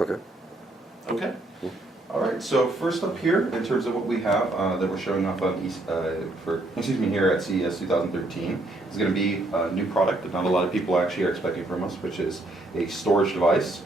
Okay. Okay. All right. So first up here, in terms of what we have that we're showing off on here at CES 2013, is going to be a new product that not a lot of people actually are expecting from us, which is a storage device.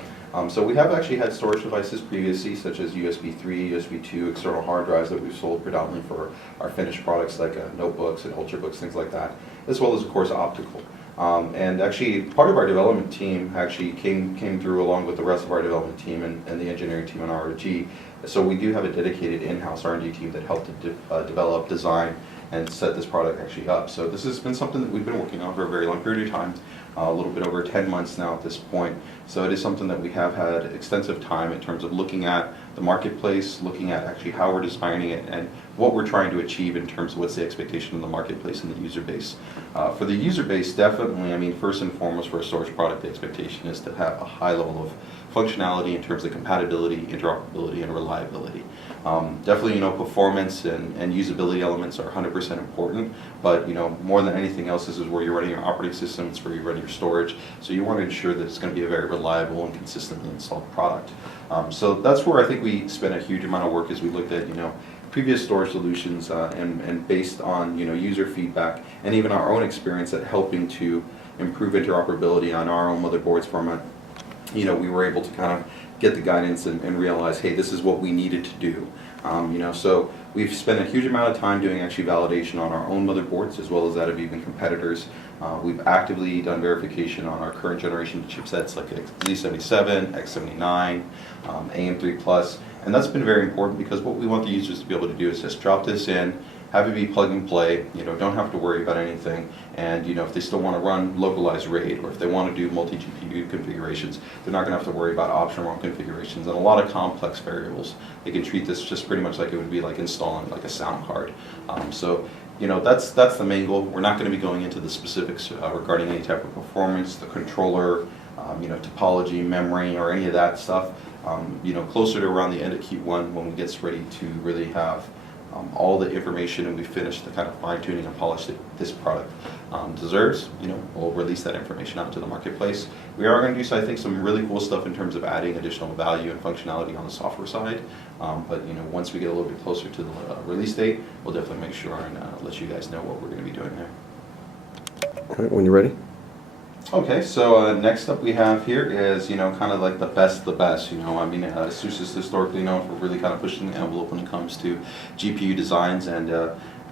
So we have actually had storage devices previously, such as USB 3, USB 2, external hard drives that we've sold predominantly for our finished products like notebooks and ultrabooks, things like that, as well as, of course, optical. And actually, part of our development team actually came through along with the rest of our development team and the engineering team on R&D. So we do have a dedicated in-house R&D team that helped to develop, design, and set this product actually up. So this has been something that we've been working on for a very long period of time, a little bit over 10 months now at this point. So it is something that we have had extensive time in terms of looking at the marketplace, looking at actually how we're designing it, and what we're trying to achieve in terms of what's the expectation of the marketplace and the user base. For the user base, definitely, I mean, first and foremost for a storage product, the expectation is to have a high level of functionality in terms of compatibility, interoperability, and reliability. Definitely, performance and usability elements are 100% important, but, more than anything else, this is where you're running your operating system, it's where you're running your storage, so you want to ensure that it's going to be a very reliable and consistently installed product. So that's where I think we spent a huge amount of work as we looked at, previous storage solutions and based on, user feedback and even our own experience at helping to improve interoperability on our own motherboards format. We were able to kind of get the guidance and realize, hey, this is what we needed to do. So we've spent a huge amount of time doing actually validation on our own motherboards as well as that of even competitors. We've actively done verification on our current generation chipsets like Z77, X79, AM3 Plus, and that's been very important because what we want the users to be able to do is just drop this in, have it be plug and play, don't have to worry about anything, and if they still want to run localized RAID or if they want to do multi-GPU configurations, they're not going to have to worry about optional configurations and a lot of complex variables. They can treat this just pretty much like it would be like installing like a sound card. That's the main goal. We're not going to be going into the specifics regarding any type of performance, the controller, topology, memory, or any of that stuff. Closer to around the end of Q1 when we get ready to really have all the information and we finish the kind of fine-tuning and polish that this product deserves, we'll release that information out to the marketplace. We are going to do, I think, some really cool stuff in terms of adding additional value and functionality on the software side. But once we get a little bit closer to the release date, we'll definitely make sure and let you guys know what we're going to be doing there. All right, when you're ready. Okay, so next up we have here is, kind of like the best of the best, Asus is historically known for really kind of pushing the envelope when it comes to GPU designs, and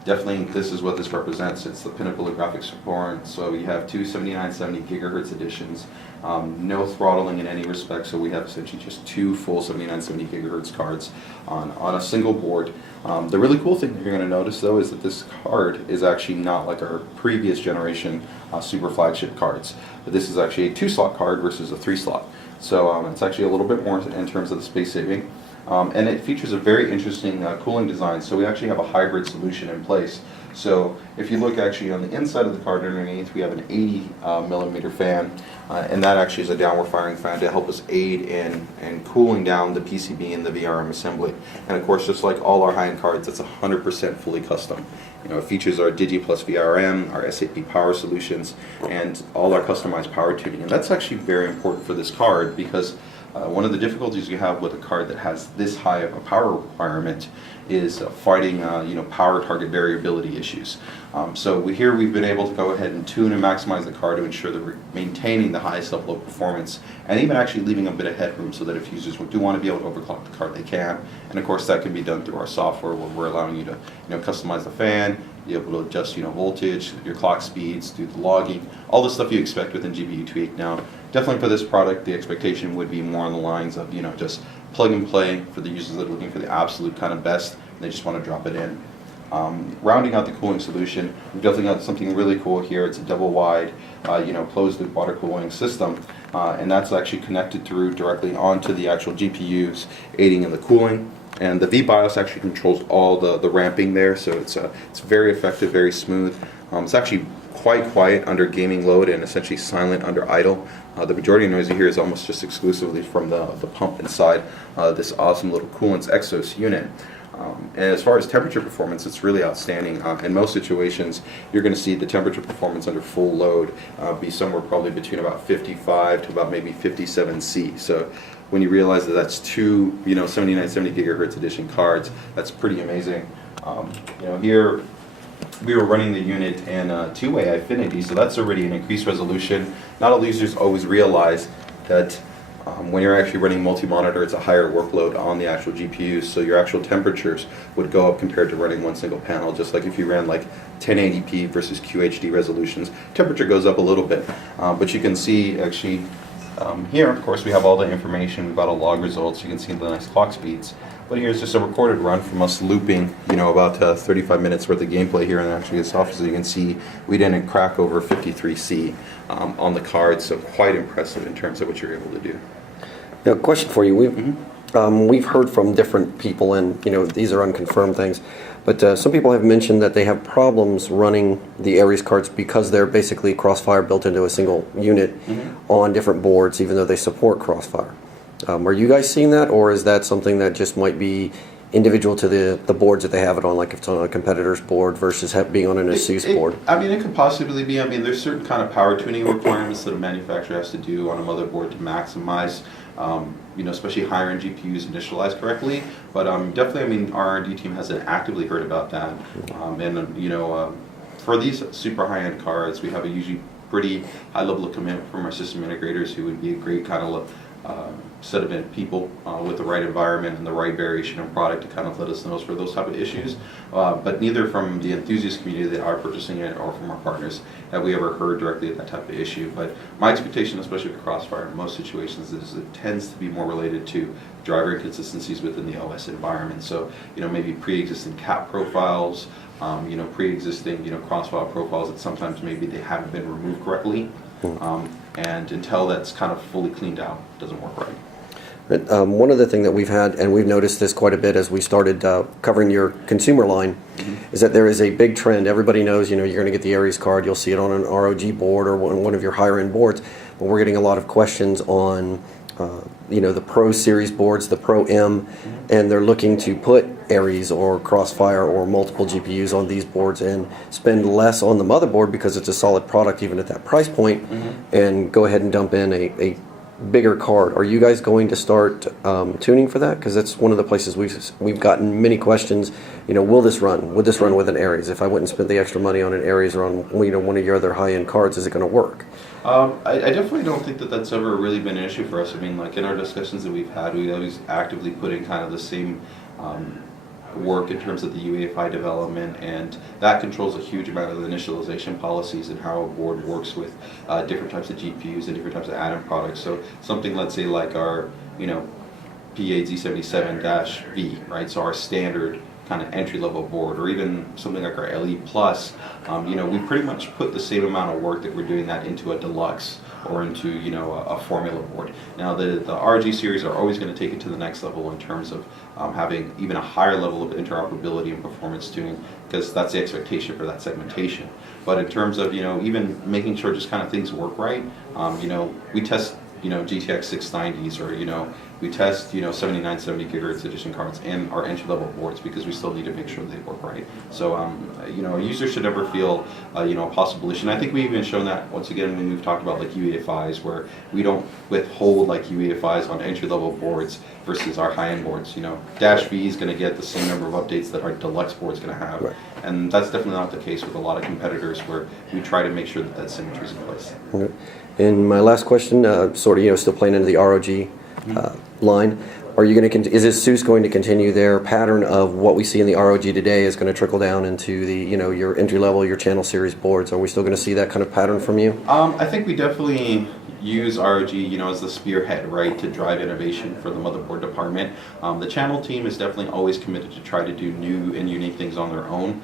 definitely this is what this represents. It's the pinnacle of graphics support. So you have two 7970 gigahertz editions, no throttling in any respect, so we have essentially just two full 7970 gigahertz cards on a single board. The really cool thing that you're going to notice though is that this card is actually not like our previous generation super flagship cards. But this is actually a 2-slot card versus a 3-slot. So it's actually a little bit more in terms of the space saving. And it features a very interesting cooling design. So we actually have a hybrid solution in place. So if you look actually on the inside of the card underneath, we have an 80 millimeter fan, and that actually is a downward firing fan to help us aid in cooling down the PCB and the VRM assembly. And of course, just like all our high-end cards, it's 100% fully custom. It features our Digi Plus VRM, our SAP power solutions, and all our customized power tuning. And that's actually very important for this card because one of the difficulties you have with a card that has this high of a power requirement is fighting power target variability issues. So we've been able to go ahead and tune and maximize the card to ensure that we're maintaining the highest level of performance and even actually leaving a bit of headroom so that if users do want to be able to overclock the card, they can. And of course that can be done through our software where we're allowing you to customize the fan, be able to adjust voltage, your clock speeds, do the logging, all the stuff you expect within GPU Tweak. Now, definitely for this product, the expectation would be more on the lines of just plug and play for the users that are looking for the absolute kind of best, and they just want to drop it in. Rounding out the cooling solution, we've definitely got something really cool here. It's a double wide, closed loop water cooling system, and that's actually connected through directly onto the actual GPUs, aiding in the cooling. And the VBIOS actually controls all the ramping there, so it's very effective, very smooth. It's actually quite quiet under gaming load and essentially silent under idle. The majority of noise you hear is almost just exclusively from the pump inside this awesome little Coolants Exos unit. And as far as temperature performance, it's really outstanding. In most situations, you're going to see the temperature performance under full load be somewhere probably between about 55 to about maybe 57 C. So when you realize that that's two, 7970 gigahertz edition cards, that's pretty amazing. Here we were running the unit in two-way Infinity, so that's already an increased resolution. Not all users always realize that when you're actually running multi-monitor, it's a higher workload on the actual GPUs, so your actual temperatures would go up compared to running one single panel. Just like if you ran like 1080p versus QHD resolutions, temperature goes up a little bit. But you can see actually here, of course, we have all the information. We've got all log results. You can see the nice clock speeds. But here's just a recorded run from us looping, about 35 minutes worth of gameplay here in actually this office. As you can see, we didn't crack over 53C on the card, so quite impressive in terms of what you're able to do. Now, question for you. We've heard from different people, and these are unconfirmed things, but some people have mentioned that they have problems running the Aries cards because they're basically Crossfire built into a single unit on different boards, even though they support Crossfire. Are you guys seeing that, or is that something that just might be individual to the boards that they have it on, like if it's on a competitor's board versus being on an Asus board? It could possibly be. There's certain kind of power tuning requirements that a manufacturer has to do on a motherboard to maximize, especially higher end GPUs initialize correctly. But definitely, our R&D team hasn't actively heard about that. For these super high end cards, we have a usually pretty high level of commitment from our system integrators, who would be a great kind of set of people with the right environment and the right variation of product to kind of let us know for those type of issues. But neither from the enthusiast community that are purchasing it or from our partners have we ever heard directly of that type of issue. But my expectation, especially with Crossfire in most situations, is it tends to be more related to driver inconsistencies within the OS environment. So, maybe pre-existing cap profiles, pre-existing, Crossfire profiles that sometimes maybe they haven't been removed correctly. And until that's kind of fully cleaned out, it doesn't work right. One other thing that we've had, and we've noticed this quite a bit as we started covering your consumer line, is that there is a big trend. Everybody knows, you're going to get the Aries card. You'll see it on an ROG board or one of your higher end boards. But we're getting a lot of questions on, the Pro Series boards, the Pro M, and they're looking to put Aries or Crossfire or multiple GPUs on these boards and spend less on the motherboard because it's a solid product even at that price point, and go ahead and dump in a bigger card. Are you guys going to start tuning for that? Because that's one of the places we've gotten many questions. Will this run? Would this run with an Aries? If I wouldn't spend the extra money on an Aries or on one of your other high-end cards, is it going to work? I definitely don't think that that's ever really been an issue for us. In our discussions that we've had, we always actively put in kind of the same work in terms of the UEFI development, and that controls a huge amount of the initialization policies and how a board works with different types of GPUs and different types of add-in products. So something, let's say, like our PA-Z77-V, right? So our standard kind of entry-level board, or even something like our LE Plus, we pretty much put the same amount of work that we're doing that into a deluxe or into a formula board. Now the RG series are always going to take it to the next level in terms of having even a higher level of interoperability and performance tuning, because that's the expectation for that segmentation. But in terms of even making sure just kind of things work right, we test GTX 690s, or we test 7970 gigahertz edition cards and our entry level boards, because we still need to make sure they work right. So a user should never feel a possible issue. And I think we've even shown that once again when we've talked about like UEFIs, where we don't withhold like UEFIs on entry level boards versus our high end boards. Dash V is going to get the same number of updates that our deluxe board is going to have, and that's definitely not the case with a lot of competitors, where we try to make sure that symmetry is in place. Okay. And my last question, still playing into the ROG line, are you going to? Is Asus going to continue their pattern of what we see in the ROG today is going to trickle down into the your entry level, your channel series boards? Are we still going to see that kind of pattern from you? I think we definitely use ROG, as the spearhead, right, to drive innovation for the motherboard department. The channel team is definitely always committed to try to do new and unique things on their own,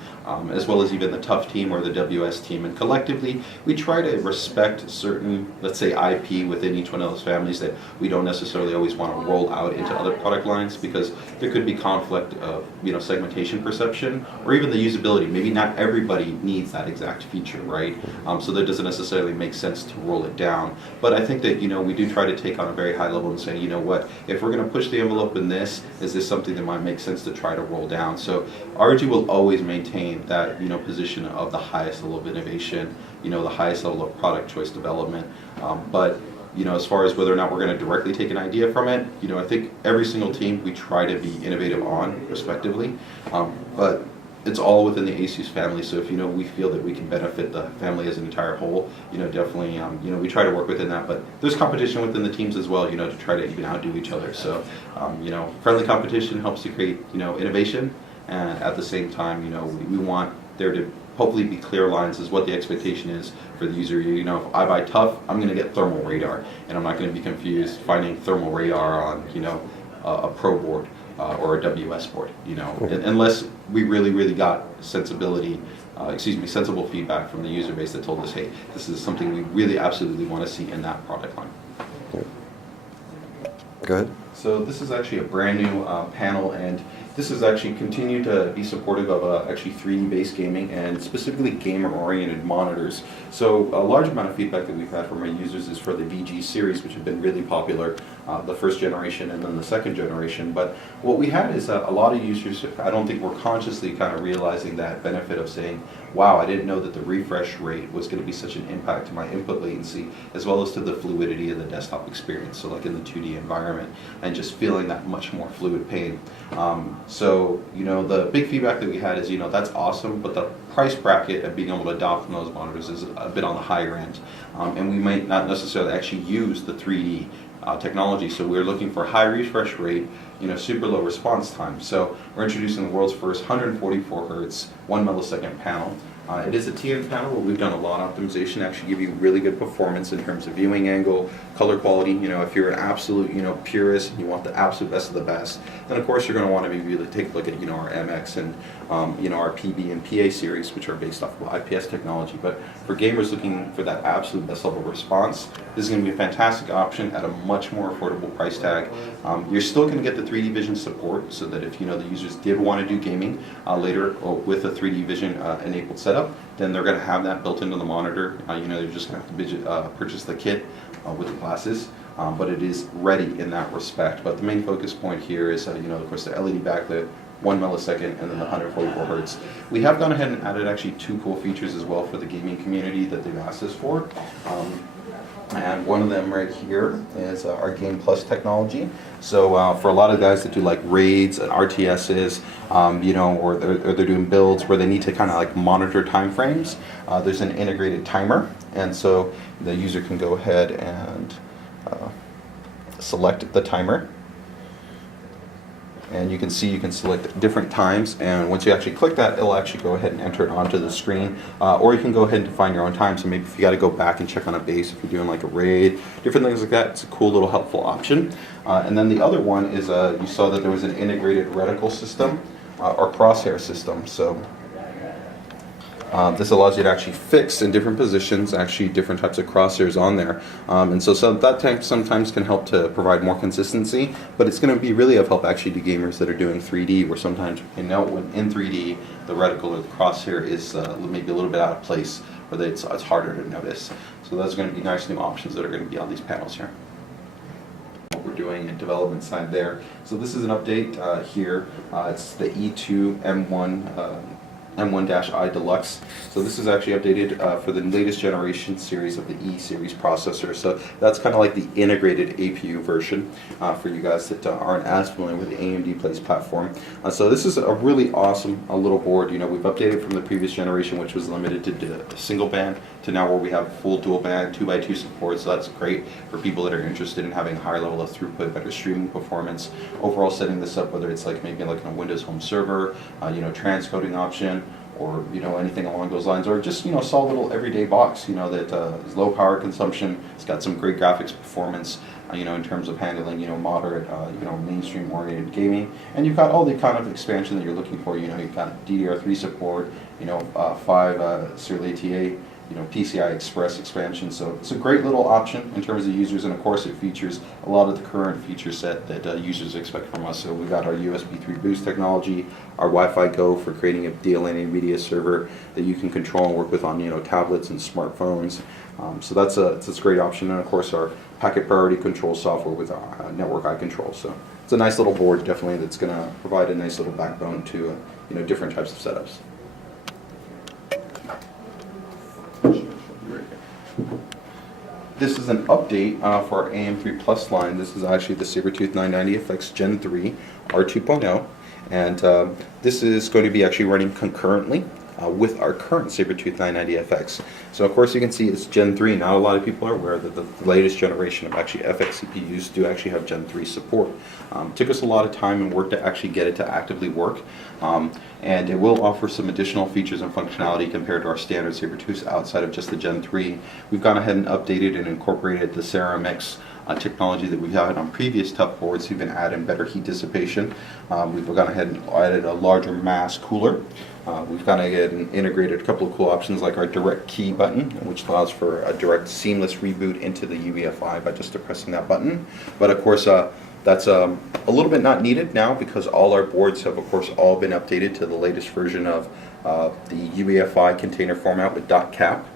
as well as even the tough team or the WS team. And collectively, we try to respect certain, let's say, IP within each one of those families that we don't necessarily always want to roll out into other product lines, because there could be conflict of, segmentation perception, or even the usability. Maybe not everybody needs that exact feature, right? So that doesn't necessarily make sense to roll it down. But I think that, we do try to take on a very high level and say, what, if we're going to push the envelope in this, is this something that might make sense to try to roll down? So RG will always maintain that, position of the highest level of innovation, the highest level of product choice development. But as far as whether or not we're going to directly take an idea from it, I think every single team we try to be innovative on, respectively. But it's all within the Asus family, so if we feel that we can benefit the family as an entire whole, definitely, we try to work within that. But there's competition within the teams as well, to try to even outdo each other. So, friendly competition helps to create, innovation, and at the same time, we want there to hopefully be clear lines as what the expectation is for the user. If I buy tough, I'm going to get thermal radar, and I'm not going to be confused finding thermal radar on, a Pro board. Or a WS board, unless we really got sensible feedback from the user base that told us, hey, this is something we really absolutely want to see in that product line. Go ahead. So this is actually a brand new panel, and this is actually continued to be supportive of actually 3D based gaming and specifically gamer oriented monitors. So a large amount of feedback that we've had from our users is for the VG series, which have been really popular, the first generation and then the second generation. But what we had is a lot of users, I don't think were consciously kind of realizing that benefit of saying, wow, I didn't know that the refresh rate was going to be such an impact to my input latency, as well as to the fluidity of the desktop experience, so like in the 2D environment, and just feeling that much more fluid pain. So, the big feedback that we had is, that's awesome, but the price bracket of being able to adopt from those monitors is a bit on the higher end. And we might not necessarily actually use the 3D technology, so we're looking for high refresh rate, super low response time. So we're introducing the world's first 144 hertz, 1 millisecond panel. It is a TN panel where we've done a lot of optimization to actually give you really good performance in terms of viewing angle, color quality. If you're an absolute, purist and you want the absolute best of the best, then of course you're going to want to really take a look at, our MX and, our PB and PA series, which are based off of IPS technology. But for gamers looking for that absolute best level of response, this is going to be a fantastic option at a much more affordable price tag. You're still going to get the 3D vision support, so that if, the users did want to do gaming later with a 3D vision enabled setup, then they're going to have that built into the monitor. They're just going to have to purchase the kit with the glasses, but it is ready in that respect. But the main focus point here is, of course, the LED backlit, 1 millisecond, and then the 144 hertz. We have gone ahead and added actually 2 cool features as well for the gaming community that they've asked us for. And one of them right here is our Game Plus technology. So for a lot of guys that do like raids and RTSs, or they're doing builds where they need to kind of like monitor time frames, there's an integrated timer, and so the user can go ahead and select the timer. And you can see you can select different times, and once you actually click that, it'll actually go ahead and enter it onto the screen. Or you can go ahead and define your own time, so maybe if you got to go back and check on a base, if you're doing like a raid, different things like that, it's a cool little helpful option. And then the other one is, you saw that there was an integrated reticle system or crosshair system. So this allows you to actually fix in different positions, actually different types of crosshairs on there. And so that sometimes can help to provide more consistency, but it's going to be really of help actually to gamers that are doing 3D, where sometimes when in 3D, the reticle or the crosshair is maybe a little bit out of place, or that it's harder to notice. So those are going to be nice new options that are going to be on these panels here. What we're doing in development side there. So this is an update here. It's the E2 M1-i Deluxe. So this is actually updated for the latest generation series of the E series processor. So that's kind of like the integrated APU version for you guys that aren't as familiar with the AMD Place platform. So this is a really awesome little board. We've updated from the previous generation, which was limited to single band, to now where we have full dual band 2x2 support. So that's great for people that are interested in having a higher level of throughput, better streaming performance. Overall, setting this up, whether it's like maybe like a Windows home server, transcoding option, or anything along those lines, or just a solid little everyday box that is low power consumption. It's got some great graphics performance in terms of handling moderate mainstream oriented gaming, and you've got all the kind of expansion that you're looking for. You've got DDR3 support, 5 serial ATA, PCI Express expansion. So it's a great little option in terms of users, and of course it features a lot of the current feature set that users expect from us. So we've got our USB 3 boost technology, our Wi-Fi Go for creating a DLNA media server that you can control and work with on tablets and smartphones. So that's a great option, and of course our packet priority control software with our network eye control. So it's a nice little board, definitely, that's going to provide a nice little backbone to different types of setups. this is an update for our AM3 Plus line. This is actually the Sabertooth 990FX Gen 3 R2.0, and this is going to be actually running concurrently with our current Sabertooth 990FX. So of course you can see it's Gen 3. Not a lot of people are aware that the latest generation of actually FX CPUs do actually have Gen 3 support. Took us a lot of time and work to actually get it to actively work, and it will offer some additional features and functionality compared to our standard Sabertooth outside of just the Gen 3. We've gone ahead and updated and incorporated the CeramX technology that we've had on previous tough boards to even add in better heat dissipation. We've gone ahead and added a larger mass cooler. We've gone ahead and integrated a couple of cool options like our direct key button, which allows for a direct seamless reboot into the UEFI by just depressing that button. But of course that's a little bit not needed now, because all our boards have of course all been updated to the latest version of the UEFI container format with .cap.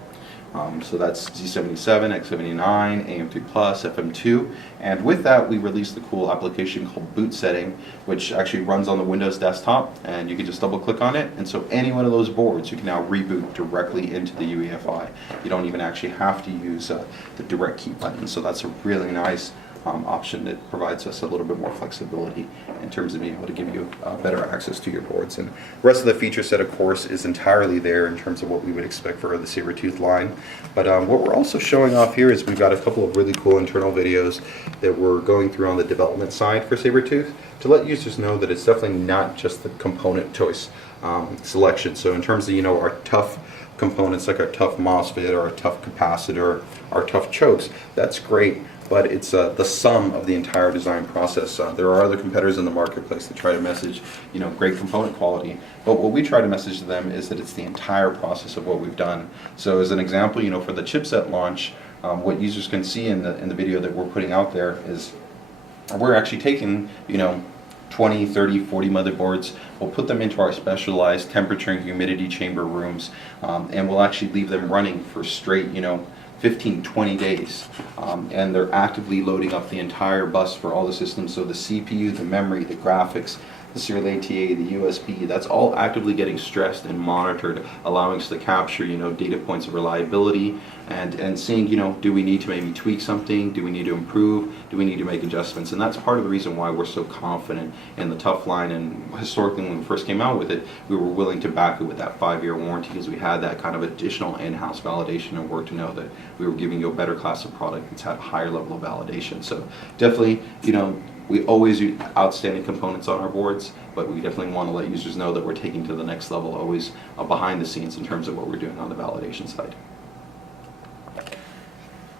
So that's Z77, X79, AM3 Plus, FM2, and with that we released the cool application called Boot Setting, which actually runs on the Windows desktop, and you can just double click on it, and so any one of those boards you can now reboot directly into the UEFI. You don't even actually have to use the direct key button, so that's a really nice option that provides us a little bit more flexibility in terms of being able to give you better access to your boards. And the rest of the feature set, of course, is entirely there in terms of what we would expect for the Sabertooth line. But what we're also showing off here is we've got a couple of really cool internal videos that we're going through on the development side for Sabertooth to let users know that it's definitely not just the component choice selection. So in terms of, our tough components like our tough MOSFET or our tough capacitor, our tough chokes, that's great. But it's the sum of the entire design process. There are other competitors in the marketplace that try to message, great component quality. But what we try to message to them is that it's the entire process of what we've done. So as an example, for the chipset launch, what users can see in the video that we're putting out there is we're actually taking, 20, 30, 40 motherboards. We'll put them into our specialized temperature and humidity chamber rooms, and we'll actually leave them running for straight, 15, 20 days, and they're actively loading up the entire bus for all the systems. So the CPU, the memory, the graphics, the serial ATA, the USB, that's all actively getting stressed and monitored, allowing us to capture, data points of reliability and seeing, do we need to maybe tweak something? Do we need to improve? Do we need to make adjustments? And that's part of the reason why we're so confident in the tough line. And historically, when we first came out with it, we were willing to back it with that 5-year warranty, because we had that kind of additional in-house validation and work to know that we were giving you a better class of product that's had a higher level of validation. So definitely, we always use outstanding components on our boards, but we definitely want to let users know that we're taking to the next level, always behind the scenes in terms of what we're doing on the validation side.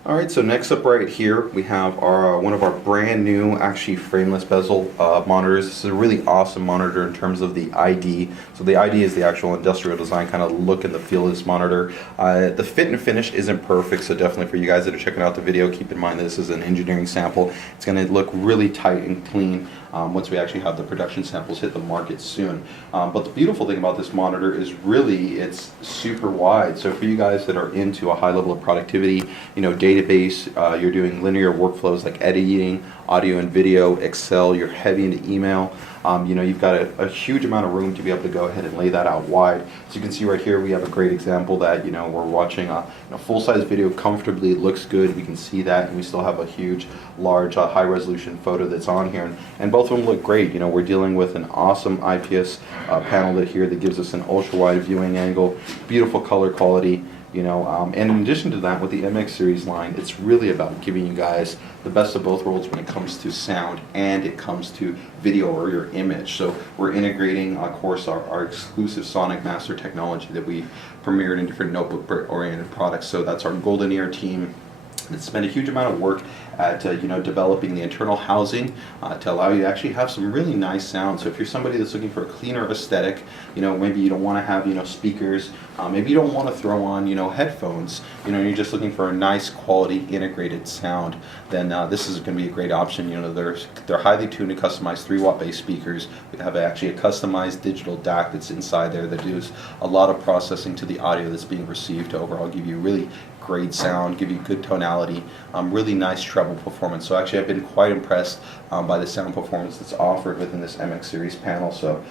Alright, so next up right here we have our one of our brand new actually frameless bezel monitors. This is a really awesome monitor in terms of the ID. So the ID is the actual industrial design kind of look and the feel of this monitor. The fit and finish isn't perfect, so definitely for you guys that are checking out the video, keep in mind that this is an engineering sample. It's going to look really tight and clean once we actually have the production samples hit the market soon. But the beautiful thing about this monitor is really it's super wide. So for you guys that are into a high level of productivity, database, you're doing linear workflows like editing, audio and video, Excel, you're heavy into email, you've got a huge amount of room to be able to go ahead and lay that out wide. So you can see right here we have a great example that we're watching a full-size video comfortably. It looks good, we can see that, and we still have a huge, large, high-resolution photo that's on here, and both of them look great. We're dealing with an awesome IPS panel that gives us an ultra-wide viewing angle, beautiful color quality. And in addition to that, with the MX series line, it's really about giving you guys the best of both worlds when it comes to sound and it comes to video or your image. So we're integrating, of course, our exclusive Sonic Master technology that we premiered in different notebook-oriented products. So that's our Golden Ear team that spent a huge amount of work at developing the internal housing to allow you to actually have some really nice sound. So if you're somebody that's looking for a cleaner aesthetic, maybe you don't want to have speakers, maybe you don't want to throw on headphones, you're just looking for a nice quality integrated sound, then this is going to be a great option. They're highly tuned and customized 3-watt based speakers. We have actually a customized digital DAC that's inside there that does a lot of processing to the audio that's being received to overall give you really great sound, give you good tonality, really nice treble performance. So actually I've been quite impressed by the sound performance that's offered within this MX series panel. So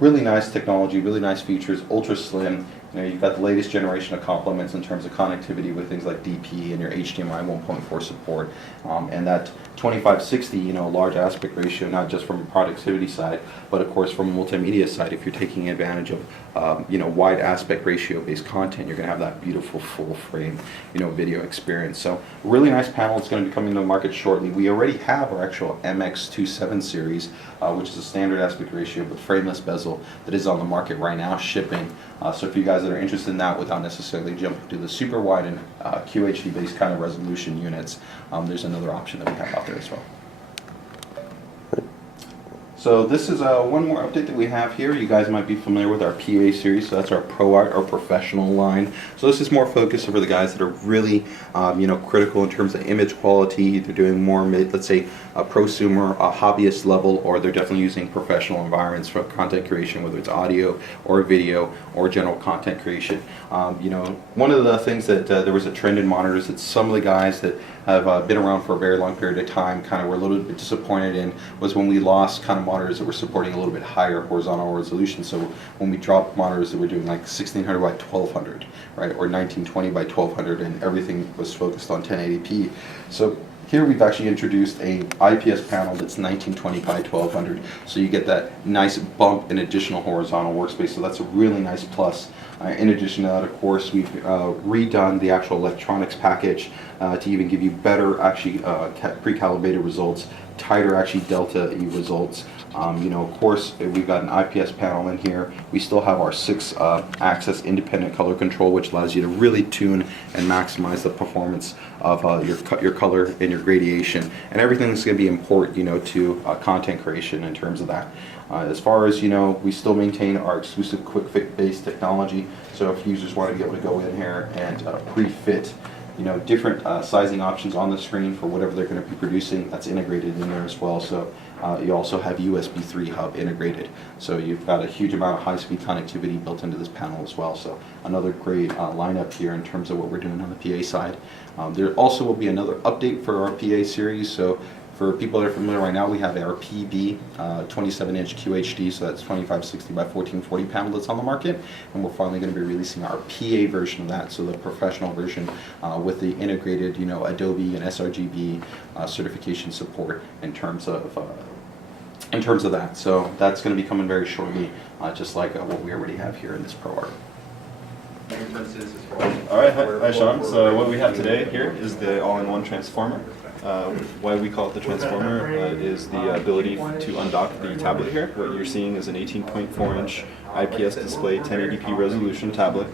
really nice technology, really nice features, ultra slim, You know, you've got the latest generation of complements in terms of connectivity with things like DP and your HDMI 1.4 support, and that 2560, you know, large aspect ratio, not just from a productivity side, but of course from a multimedia side. If you're taking advantage of, you know, wide aspect ratio based content, you're going to have that beautiful full frame, you know, video experience. So really nice panel. It's going to be coming to the market shortly. We already have our actual MX27 series, which is a standard aspect ratio but frameless bezel that is on the market right now, shipping. So if you guys that are interested in that without necessarily jumping to the super wide and QHD based kind of resolution units, there's another option that we have out there as well. So this is one more update that we have here. You guys might be familiar with our PA series, so that's our ProArt, our professional line. So this is more focused for the guys that are really, you know, critical in terms of image quality. They're doing more, let's say, a prosumer, a hobbyist level, or they're definitely using professional environments for content creation, whether it's audio or video or general content creation. You know, one of the things that there was a trend in monitors that some of the guys that have been around for a very long period of time kind of were a little bit disappointed in was when we lost kind of monitors that were supporting a little bit higher horizontal resolution. So when we dropped monitors that were doing like 1600 by 1200, right, or 1920 by 1200, and everything was focused on 1080p. So here we've actually introduced a IPS panel that's 1920 by 1200, so you get that nice bump in additional horizontal workspace. So that's a really nice plus. In addition to that, of course, we've redone the actual electronics package to even give you better, actually pre-calibrated results, tighter actually delta E results. You know, of course, we've got an IPS panel in here. We still have our 6-axis independent color control, which allows you to really tune and maximize the performance of your color and your gradation, and everything that's going to be important, you know, to content creation in terms of that. As far as, you know, we still maintain our exclusive quick fit based technology, so if users want to be able to go in here and pre-fit, you know, different sizing options on the screen for whatever they're going to be producing, that's integrated in there as well. So you also have USB 3 hub integrated, so you've got a huge amount of high-speed connectivity built into this panel as well. So another great lineup here in terms of what we're doing on the PA side. There also will be another update for our PA series. So for people that are familiar right now, we have our PB 27-inch QHD, so that's 2560 by 1440 panel that's on the market, and we're finally going to be releasing our PA version of that, so the professional version with the integrated, you know, Adobe and sRGB certification support in terms of that. So that's going to be coming very shortly, just like what we already have here in this ProArt. Alright, hi Sean. So what we have today here is the all-in-one transformer. Why we call it the transformer is the ability to undock the tablet here. What you're seeing is an 18.4-inch IPS display 1080p resolution tablet,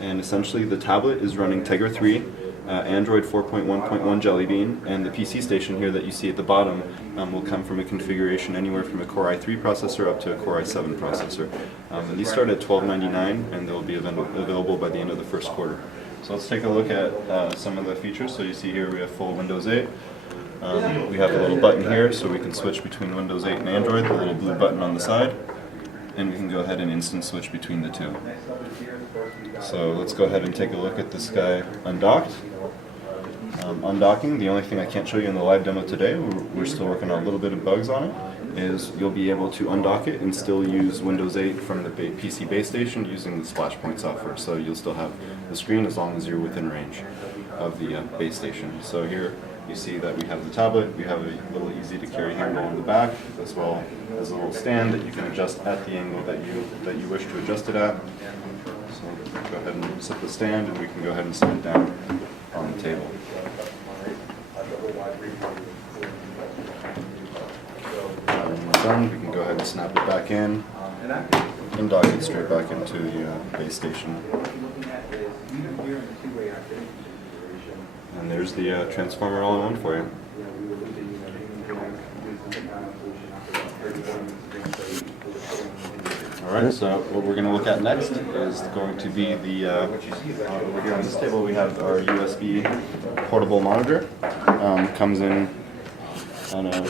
and essentially the tablet is running Tegra 3, Android 4.1.1 Jelly Bean, and the PC station here that you see at the bottom will come from a configuration anywhere from a Core i3 processor up to a Core i7 processor. And these start at $1299, and they'll be available by the end of the first quarter. So let's take a look at some of the features. So you see here we have full Windows 8. We have a little button here so we can switch between Windows 8 and Android, the little blue button on the side, and we can go ahead and instant switch between the two. So let's go ahead and take a look at this guy undocked. Undocking, the only thing I can't show you in the live demo today, we're still working on a little bit of bugs on it, is you'll be able to undock it and still use Windows 8 from the PC base station using the Splashpoint software. So you'll still have the screen as long as you're within range of the base station. So here you see that we have the tablet, we have a little easy to carry handle on the back, as well as a little stand that you can adjust at the angle that you wish to adjust it at. So go ahead and set the stand, and we can go ahead and set it down on the table. When we're done, we can go ahead and snap it back in and dock it straight back into the base station. And there's the transformer all-in-one for you. Alright, so what we're going to look at next is going to be the, over here on this table we have our USB portable monitor. Comes in on a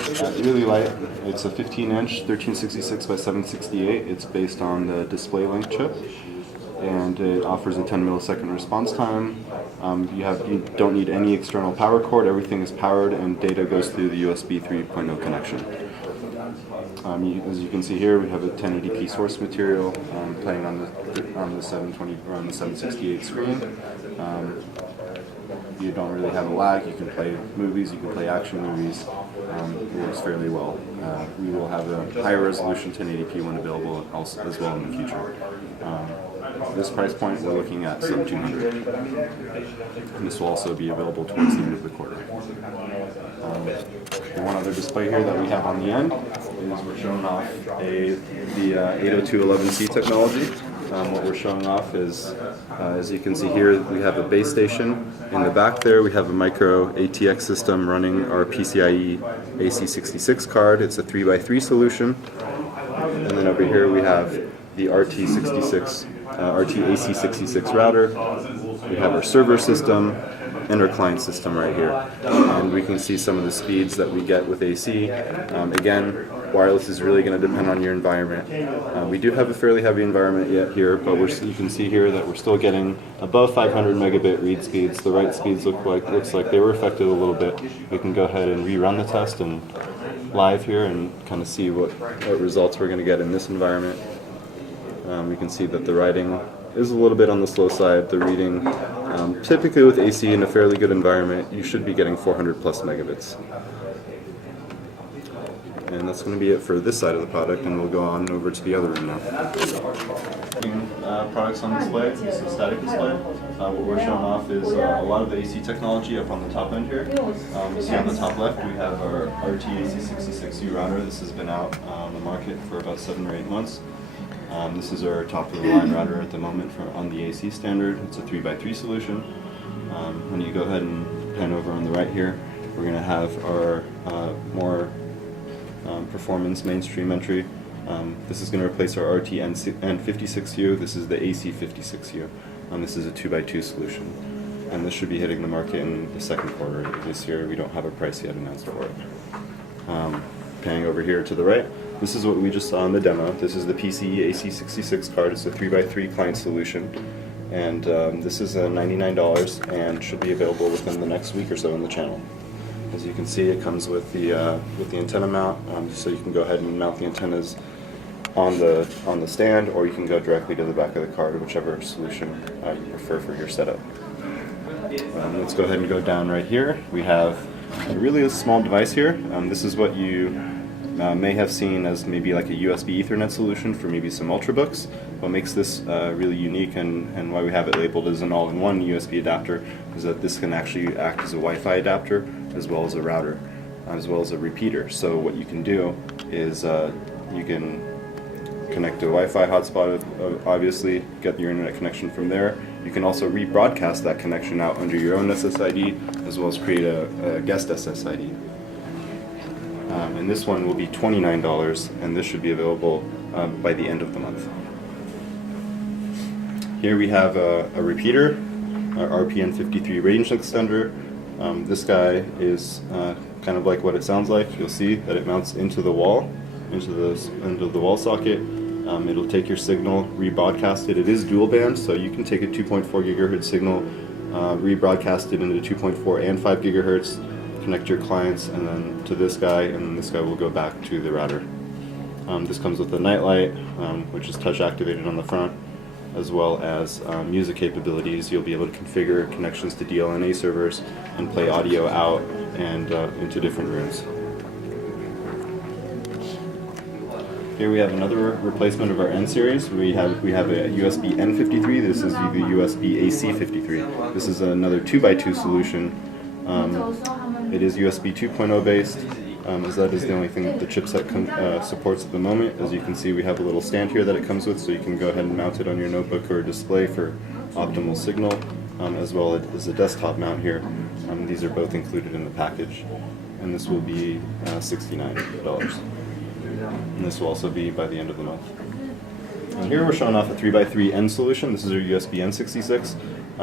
really light, it's a 15-inch 1366 by 768. It's based on the display link chip, and it offers a 10 millisecond response time. You don't need any external power cord, everything is powered and data goes through the USB 3.0 connection. As you can see here, we have a 1080p source material playing on the 720 or on the 768 screen. You don't really have a lag. You can play movies, you can play action movies. It works fairly well. We will have a higher resolution 1080p one available also, as well in the future. This price point, we're looking at sub 200. And this will also be available towards the end of the quarter. One other display here that we have on the end is we're showing off the 802.11c technology. What we're showing off is, as you can see here, we have a base station. In the back there, we have a micro ATX system running our PCIe AC66 card. It's a 3x3 solution. And then over here, we have the RT AC66 router. We have our server system and our client system right here. And we can see some of the speeds that we get with AC. Again, wireless is really going to depend on your environment. We do have a fairly heavy environment yet here, but you can see here that we're still getting above 500 megabit read speeds. The write speeds looks like they were affected a little bit. We can go ahead and rerun the test and live here and kind of see what results we're going to get in this environment. We can see that the writing is a little bit on the slow side. The reading, typically with AC in a fairly good environment, you should be getting 400 plus megabits. And that's going to be it for this side of the product, and we'll go on over to the other room now. Products on display. This is a static display. What we're showing off is a lot of the AC technology up on the top end here. You see on the top left we have our RT-AC66U router. This has been out on the market for about 7 or 8 months. This is our top of the line router at the moment on the AC standard. It's a 3x3 solution. When you go ahead and pan over on the right here, we're going to have our more performance mainstream entry. This is going to replace our RT-N56U. This is the AC56U. This is a 2x2 solution. And this should be hitting the market in the second quarter of this year. We don't have a price yet announced for it. Panning over here to the right, this is what we just saw in the demo. This is the PCE AC66 card. It's a 3x3 client solution. And this is $99 and should be available within the next week or so on the channel. As you can see, it comes with the antenna mount, so you can go ahead and mount the antennas on the stand, or you can go directly to the back of the card, whichever solution you prefer for your setup. Let's go ahead and go down right here. We have a small device here. This is what you may have seen as maybe like a USB Ethernet solution for maybe some ultrabooks. What makes this really unique and why we have it labeled as an all-in-one USB adapter is that this can actually act as a Wi-Fi adapter as well as a router, as well as a repeater. So what you can do is you can connect to a Wi-Fi hotspot, obviously, get your internet connection from there. You can also rebroadcast that connection out under your own SSID, as well as create a guest SSID. And this one will be $29, and this should be available by the end of the month. Here we have a repeater, our RPN53 range extender. This guy is kind of like what it sounds like. You'll see that it mounts into the wall, into the wall socket. It'll take your signal, rebroadcast it. It is dual band, so you can take a 2.4 gigahertz signal, rebroadcast it into 2.4 and 5 gigahertz, connect your clients, and then to this guy, and then this guy will go back to the router. This comes with a nightlight, which is touch activated on the front, as well as music capabilities. You'll be able to configure connections to DLNA servers and play audio out and into different rooms. Here we have another replacement of our N series. We have a USB N53. This is the USB AC53. This is another 2x2 solution. It is USB 2.0 based, as that is the only thing that the chipset supports at the moment. As you can see, we have a little stand here that it comes with, so you can go ahead and mount it on your notebook or display for optimal signal, as well as a desktop mount here. These are both included in the package, and this will be $69. And this will also be by the end of the month. And here we're showing off a 3x3 N solution. This is our USB N66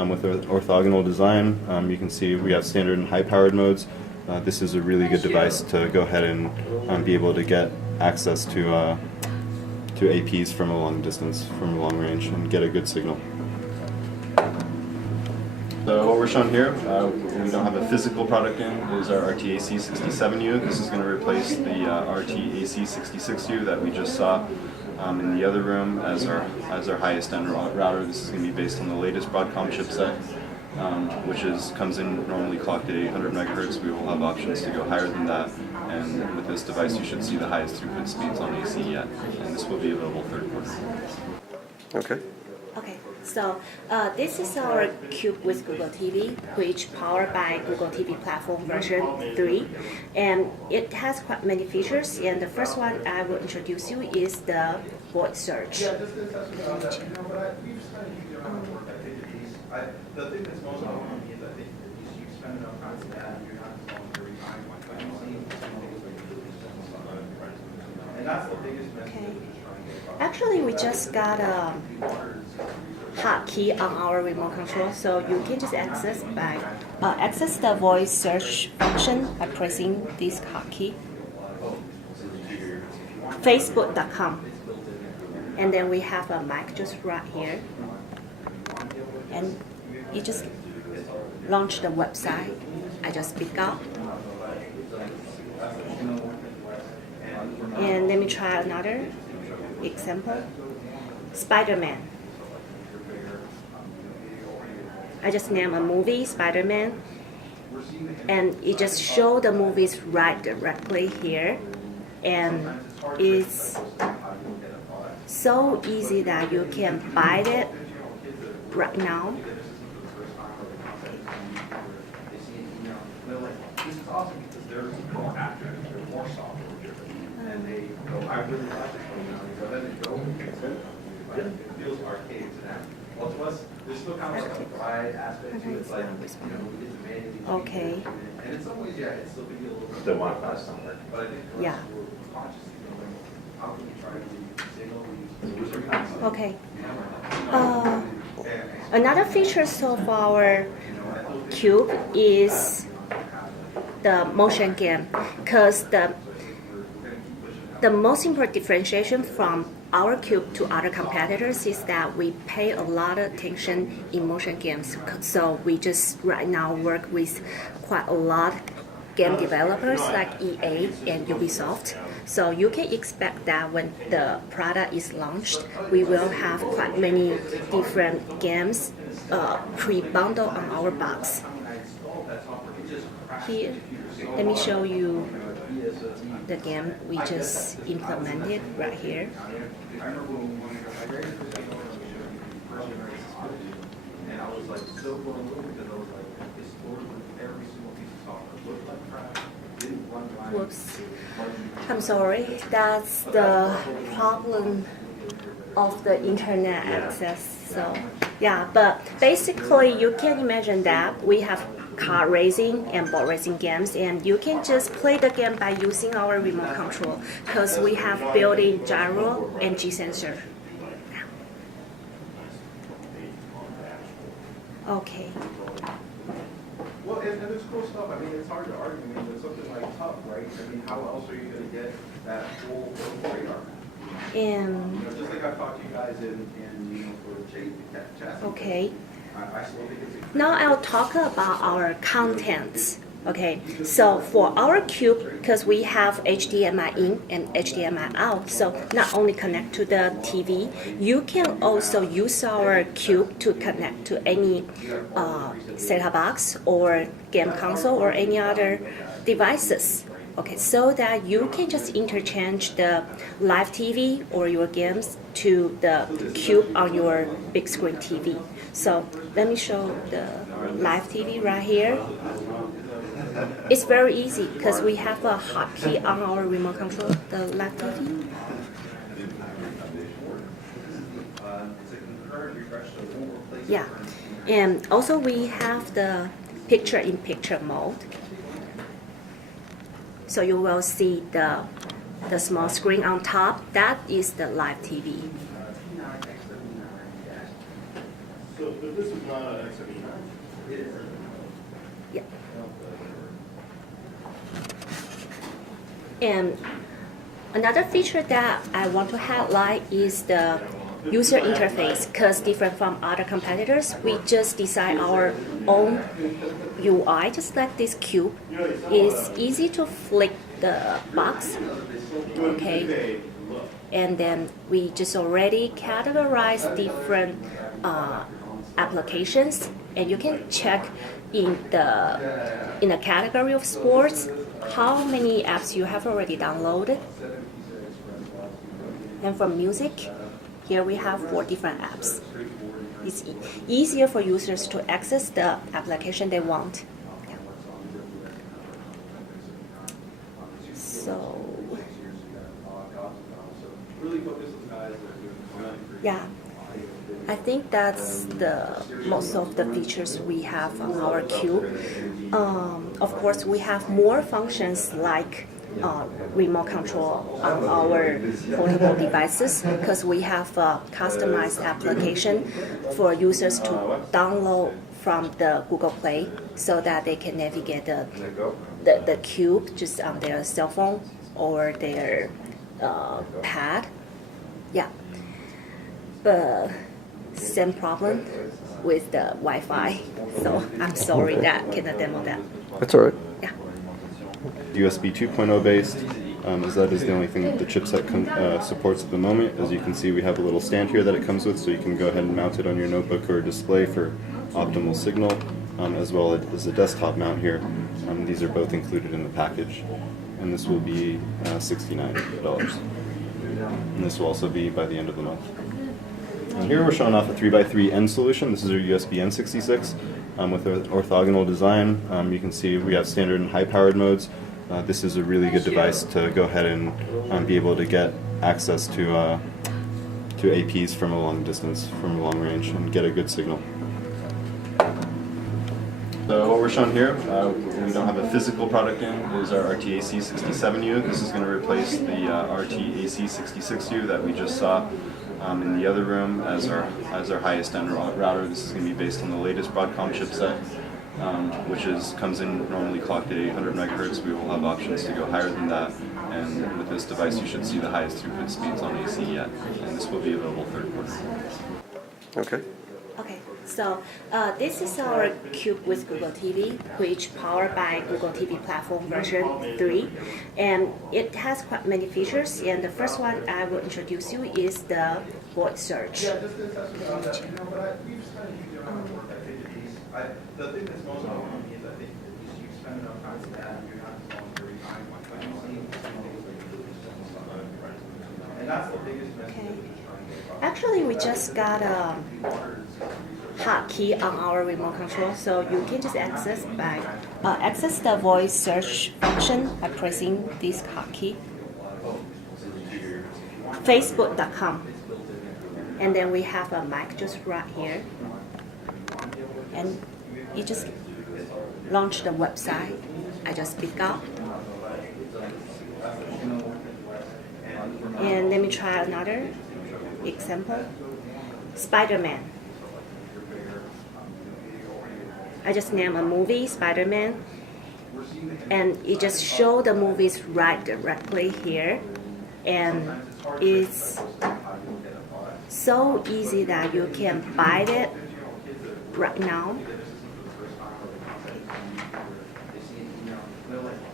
with an orthogonal design. You can see we have standard and high-powered modes. This is a really good device to go ahead and be able to get access to APs from a long distance, from a long range, and get a good signal. So what we're showing here, we don't have a physical product in, is our RTAC 67U. This is going to replace the RTAC 66U that we just saw in the other room as our highest end router. This is going to be based on the latest Broadcom chipset, which comes in normally clocked at 800 megahertz. We will have options to go higher than that, and with this device you should see the highest throughput speeds on AC yet, and this will be available third quarter. Okay. Okay, so this is our Cube with Google TV, which powered by Google TV platform version 3, and it has quite many features. And the first one I will introduce you is the voice search. The thing that's most important is I think you spend enough time with that, you're not going to refine one thing. And that's the biggest message Okay. that we're trying to get across. Actually, we just got a hotkey on our remote control, so you can just access the voice search function by pressing this hotkey. Facebook.com, and then we have a mic just right here, and you just launch the website. I just speak out, and let me try another example. Spider-Man. I just name a movie, Spider-Man, and it just show the movies right directly here, and it's so easy that you can buy it right now. This is awesome because they're more accurate, they're more software driven, and they go, I really like it, but then they go, it feels archaic to them. Well, to us, there's still kind of like a pride aspect to it, it's like, it's amazing. Okay. And in some ways, yeah, it still could be a little bit. Still want that somewhere. But I think for Yeah. us, we're consciously going, how can we try to signal these? Okay. Another feature of our Cube is the motion game, because the most important differentiation from our Cube to other competitors is that we pay a lot of attention in motion games. So we just right now work with quite a lot game developers like EA and Ubisoft. So you can expect that when the product is launched, we will have quite many different games pre-bundled on our box. Here, let me show you the game we just implemented right here. And I was like so blown away because I was like, historically, every single piece of software looked like crap, didn't run right. Whoops. I'm sorry. That's the problem of the internet access. So, yeah, but basically you can imagine that we have car racing and boat racing games, and you can just play the game by using our remote control because we have built-in gyro and G sensor. Okay. Well, and it's cool stuff. I mean, it's hard to argue. I mean, with something like tough, right? I mean, how else are you going to get that full radar? And Just like I've talked to you guys in for the chassis. okay. I still think it's Now I'll talk about our contents. Okay, so for our Cube, because we have HDMI in and HDMI out, so not only connect to the TV, you can also use our Cube to connect to any set-top box or game console or any other devices. Okay, so that you can just interchange the live TV or your games to the Cube on your big screen TV. So let me show the live TV right here. It's very easy because we have a hotkey on our remote control, the live TV. Yeah, and also we have the picture-in-picture mode. So you will see the small screen on top. That is the live TV. So, but this is not an XME. Yeah. And another feature that I want to highlight is the user interface, because different from other competitors, we just design our own UI, just like this cube. It's easy to flick the box, okay? And then we just already categorize different applications, and you can check in the category of sports how many apps you have already downloaded. And for music, here we have 4 different apps. It's easier for users to access the application they want. Yeah. So, yeah, I think that's the most of the features we have on our Cube. Of course, we have more functions like remote control on our portable devices, because we have a customized application for users to download from the Google Play so that they can navigate the Cube just on their cell phone or their pad. Yeah, but same problem with the Wi-Fi, so I'm sorry that I cannot demo that. That's all right. Yeah. USB 2.0 based, as that is the only thing that the chipset supports at the moment. As you can see, we have a little stand here that it comes with, so you can go ahead and mount it on your notebook or display for optimal signal, as well as a desktop mount here. These are both included in the package, and this will be $69. And this will also be by the end of the month. And here we're showing off a 3x3 end solution. This is our USB N66 with an orthogonal design. You can see we have standard and high-powered modes. This is a really good device to go ahead and be able to get access to APs from a long distance, from a long range, and get a good signal. So what we're showing here, we don't have a physical product in, is our RTAC67U. This is going to replace the RTAC66U that we just saw in the other room as our highest end router. This is going to be based on the latest Broadcom chipset, which comes in normally clocked at 800 megahertz. We will have options to go higher than that, and with this device you should see the highest throughput speeds on AC yet, and this will be available third quarter. Okay. Okay, so this is our Cube with Google TV, which powered by Google TV platform version 3, and it has quite many features. And the first one I will introduce you is the voice search. The thing that's most important is I think you spend enough time with that, you're not going to refine one thing. And that's the biggest message that we're trying to get across. Actually, we just got a hotkey on our remote control, so you can just access the voice search function by pressing this hotkey. Facebook.com, and then we have a mic just right here, and you just launch the website. I just pick up, and let me try another example. Spider-Man. I just name a movie, Spider-Man, and it just show the movies right directly here, and it's so easy that you can buy it right now.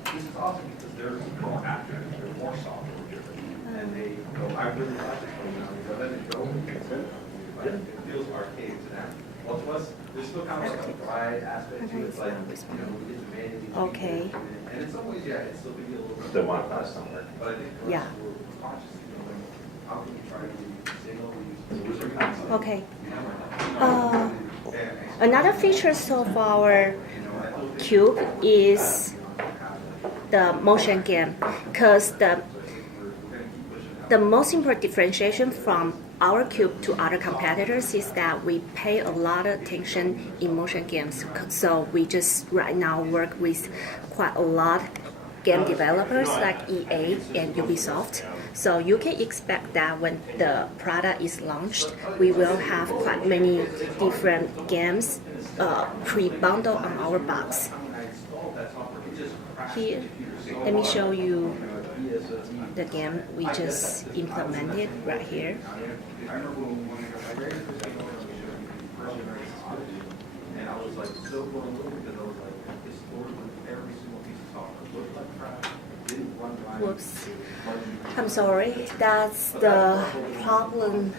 This is awesome because they're more active, they're more software driven, and they go, I really like it, but let it go, it feels archaic to them. Well, to us, there's still kind of like a pride aspect to it, it's like, we get to manage. Okay. And in some ways, yeah, it's still be a little bit. They want to pass somewhere. But I think for us, we're conscious, how can we try to signal? Okay. Another feature of our Cube is the motion game, because the most important differentiation from our Cube to other competitors is that we pay a lot of attention in motion games. So we just right now work with quite a lot game developers like EA and Ubisoft. So you can expect that when the product is launched, we will have quite many different games pre-bundled on our box. Here, let me show you the game we just implemented right here. I remember when I very first came over, and I was like so blown away because I was like, historically, every single piece of software looked like crap, didn't run right. Whoops. I'm sorry. That's the problem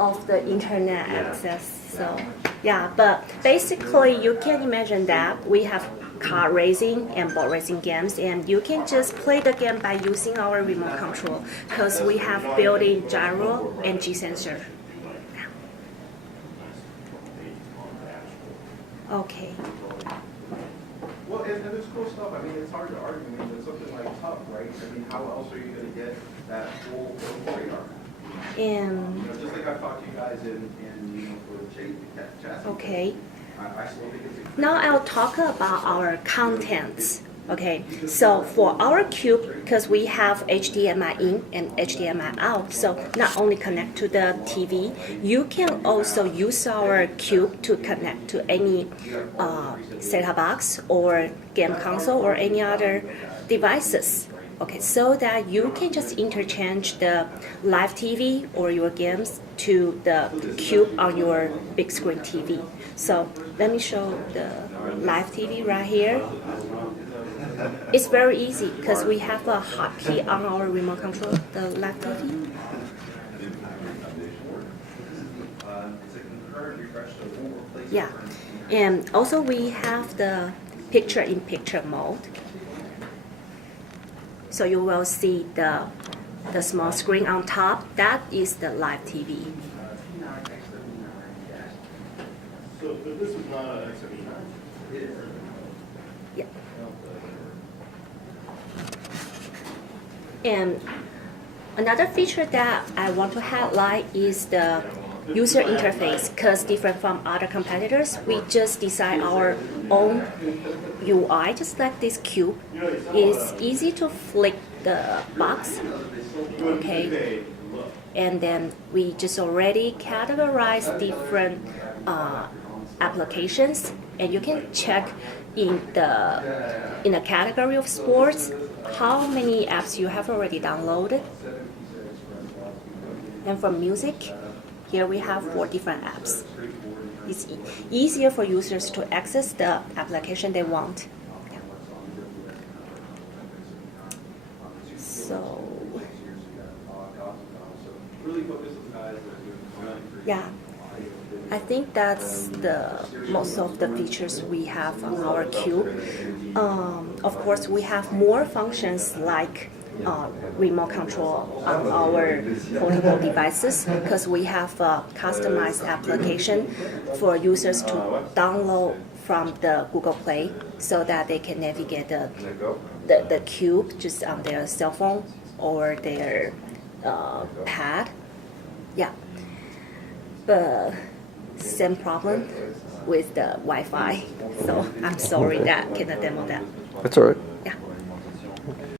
of the internet access. So yeah, but basically you can imagine that we have car racing and boat racing games, and you can just play the game by using our remote control because we have built-in gyro and G sensor. Okay. Well, and there's cool stuff. I mean, it's hard to argue. I mean, with something like tough, right? I mean, how else are you going to get that full radar? And You know, just like I've talked to you guys in for the chassis. okay. I still think it's Now I'll talk about our contents. Okay, so for our cube, because we have HDMI in and HDMI out, so not only connect to the TV, you can also use our cube to connect to any set-top box or game console or any other devices. Okay, so that you can just interchange the live TV or your games to the cube on your big screen TV. So let me show the live TV right here. It's very easy because we have a hotkey on our remote control, the live TV. Yeah, and also we have the picture-in-picture mode. So you will see the small screen on top. That is the live TV. So, but this is not a Yeah. And another feature that I want to highlight is the user interface, because different from other competitors, we just design our own UI, just like this cube. It's easy to flick the box, okay? And then we just already categorize different applications, and you can check in the category of sports how many apps you have already downloaded. And for music, here we have 4 different apps. It's easier for users to access the application they want. Yeah. So, yeah. I think that's the most of the features we have on our cube. Of course, we have more functions like remote control on our portable devices, because we have a customized application for users to download from the Google Play so that they can navigate the cube just on their cell phone or their pad. Yeah. But same problem with the Wi-Fi, so I'm sorry that cannot demo that. That's all right. Yeah.